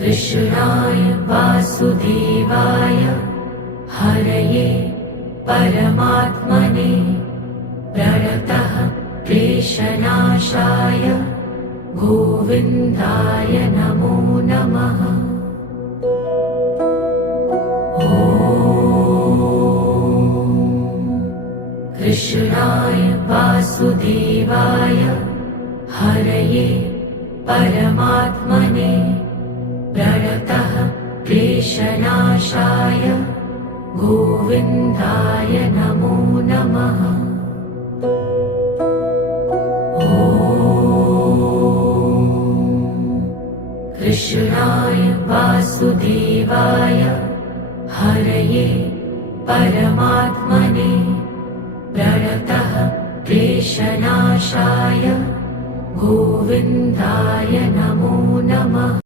कृष्णाय वासुदेवाय हरये परमात्मने प्रणतः क्लेशनाशाय गोविन्दाय नमो नमः। कृष्णाय वासुदेवाय हरये परमात्मने प्रणतः क्लेशनाशाय गोविन्दाय नमो नमः। कृष्णाय वासुदेवाय हरये परमात्मने प्रणतः क्लेशनाशाय गोविन्दाय नमो नमः।